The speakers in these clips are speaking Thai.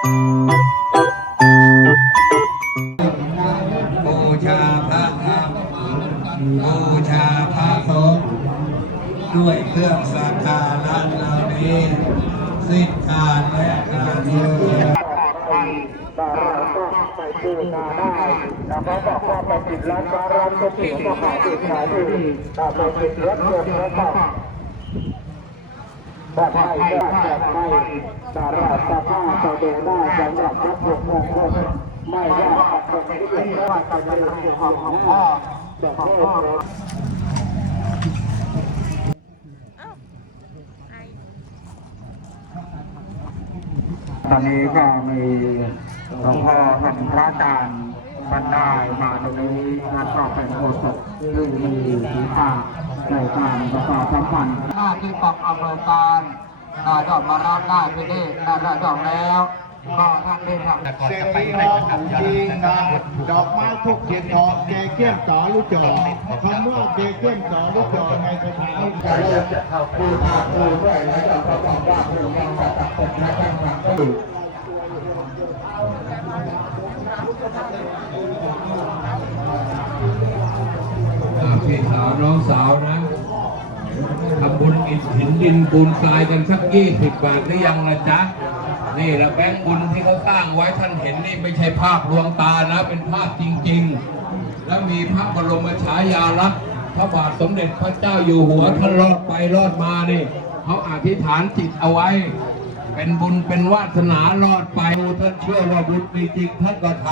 บูชาพระธรรมบูชาพระสงฆ์ด้วยเครื่องสักการะเหล่านี้สิ้นการและการเยืนเราก็ไปดูนาได้แต่เขาบอกว่าไปติดร้านบาร้านก็เสียก็หาติดขายดีแต่ไปติดรถยนต์แล้วก็ กให้ได้แต่ไม่แต่เราสภาพจะดูได้สำหรับวัตถุมงคลไม่ว่าคนที่เป็นว่าจะเป็นของของพ่อแบบนี้ตอนนี้ก็มีหลวงพ่อท่านพระอาจารย์บรรดามาตรงนี้นัดก็เป็นโอสถซึ่มีสีฟ้า ในการประกอบสัมพันธ์หน้าที่ปรับอำนวยการนาดอกมารับหน้าที่นี่นาดอกแล้วก็ท่านได้ทำเสรีฮอของจริงนะดอกไม้ทุกเทียนทองเกเกี้ยนต่อลูกจอคำว่าเกเกี้ยนต่อลูกจอในสถานการณ์จะเข้าคูทาคูด้วยแล้วก็ประกอบว่าคือการจัดเป็นและการทำก็อ่าพี่สาวน้องสาวนะทำบุญ อิฐหินดินปูนทรายกันสักยี่สิบบาทหรือยังนะจ๊ะ นี่ละแบงค์บุญที่เขาสร้างไว้ท่านเห็นนี่ไม่ใช่ภาพลวงตานะ เป็นภาพจริง ๆ แล้วมีพระบรมฉายาลักษณ์พระบาทสมเด็จพระเจ้าอยู่หัวท่านรอดไปรอดมานี่เขาอธิษฐานจิตเอาไว้ เป็นบุญเป็นวาสนารอดไปท่านเชื่อว่าบุญมีจริงท่านก็ท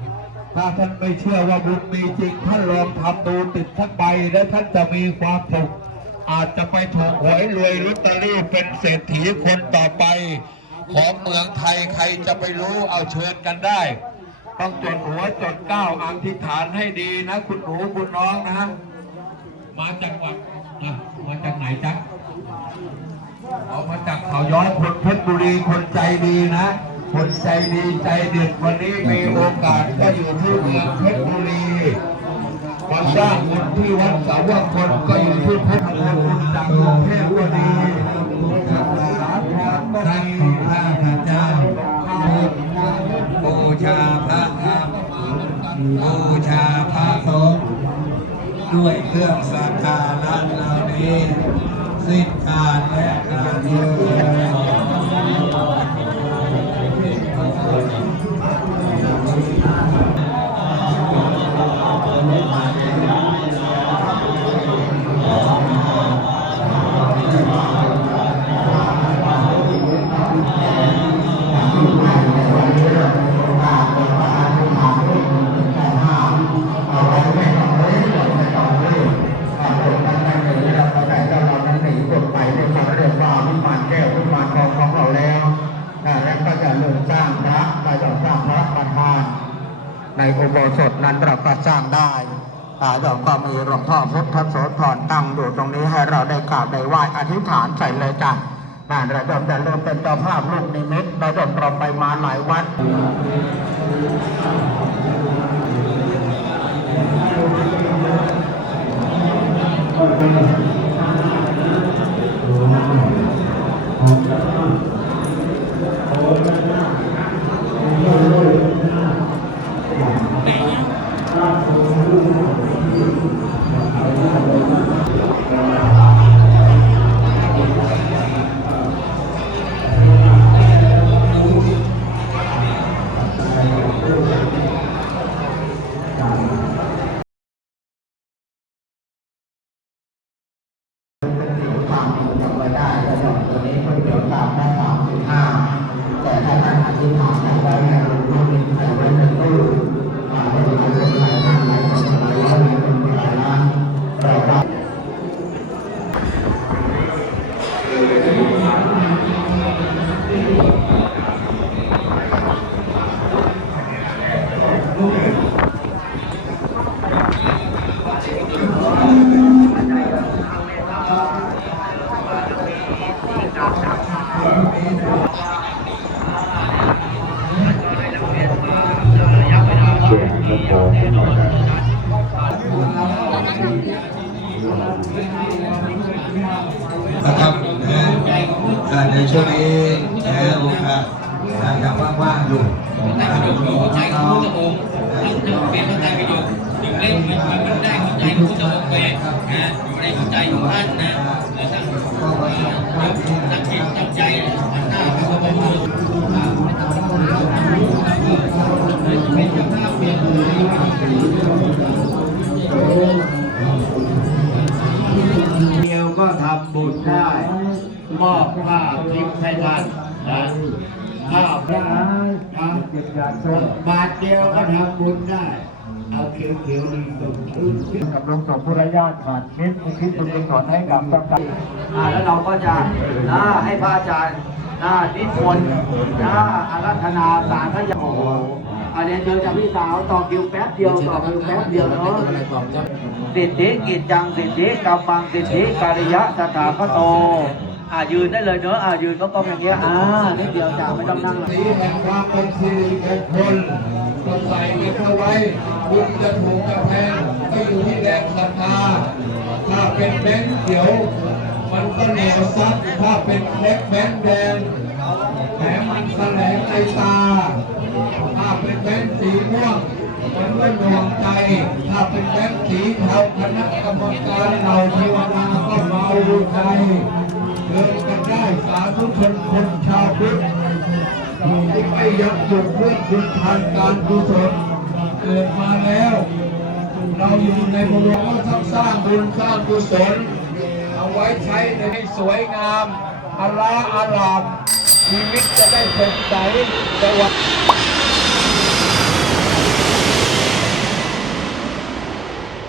ำถ้าท่านไม่เชื่อว่าบุญมีจริงท่านลองทำดูติดสักใบแล้วท่านจะมีความสุข อาจจะไปถูกหวยรวยลอตเตอรี่เป็นเศรษฐีคนต่อไป ของเมืองไทยใครจะไปรู้เอาเชิญกันได้ ต้องจดหัวจดก้าวอธิษฐานให้ดีนะ คุณหนูคุณน้องนะ มาจากวัดมาจากไหนจ๊ะออกมาจากเขาย้อยคนเพชรบุรีคนใจดีนะคนใจดีใจเด็ดวันนี้มีโอกาสก็อยู่ที่เมืองเพชรบุรี มาสร้างบุญที่วัดสาวคนก็อยู่ที่เพชรบุรีจากกรุงเทพก็ดีสาธรก็ดีข้าพเจ้าบูชาพระธรรมบูชาพระสงฆ์ด้วยเครื่องสักการะเหล่านี้สิ้นการและการเยืน ในอุโบสถนั้นเราก็สร้างได้อ่าเราก็มีหลวงพ่อพุทธโสธรตั้งอยู่ตรงนี้ให้เราได้กราบได้ไหว้อธิษฐานใส่เลยจ้ะน่าเราจะจะเริ่มเป็นเจ้าภาพลูกนิมิตเราจะเราไปมาหลายวัด การ นะครับนะในช่วงนี้นะโอกาสนะยังว่างๆอยู่นะครับใจเขาจะโอมต้องเป็นเข้าใจไปดู หนึ่งเล่มมันมันได้หัวใจของพุทธองค์ไปนะอยู่ในหัวใจของท่านนะแล้วท่านตั้งจิตตั้งใจหันหน้าไปพระบรมเดียวก็ทำบุญได้มอบผ้าทิพย์ให้ท่านนะผ้าพระบาทเดียวก็ทำบุญได้ เอาเขียวๆนี่ตรงชื่นกับลงศพผู้รญาติผ่านมิตรอุทิศบุญกุศลให้กับพระเจ้าอ่าแล้วเราก็จะนะให้พระอาจารย์นะนิมนต์นะอารัธนาสารพระยาโอ้อันนี้เจอจากพี่สาวต่อคิวแป๊บเดียวต่อคิวแป๊บเดียวเนาะสิทธิกิจจังสิทธิกำมังสิทธิการิยะสถาคโต อ่ายืนได้เลยเนอะอ่ายืนก็ต้องอย่างเงี้ยอ่านิดเดียวจ้าไม่ต้องนั่งหรอกสีแห่งความเป็นสิริมงคลก็ใส่เงินเอาไว้คุณจะถูกกระแพงก็อยู่ที่แรงศรัทธาถ้าเป็นแบงค์เขียว มันก็เหนียวซับถ้าเป็นเล็กแบงค์แดงแถมมันแสลงในตา ถ้าเป็นแบงค์สีม่วงมันก็หน่วงใจ ถ้าเป็นแบงค์สีเทาคณะกรรมการเหล่าเทวดาก็เมาใจเดินกันได้สา ธุชนคนชาวพุทธที่ไม่ยักหยุดเรื่องคุณทานการกุศลเกิดมาแล้ว เราอยู่ในบริเวณก็ต้องสร้างบุญสร้างกุศลเอาไว้ใช้ในให้สวยงามอาลาอารามชีวิตจะได้สดใสแต่ว่า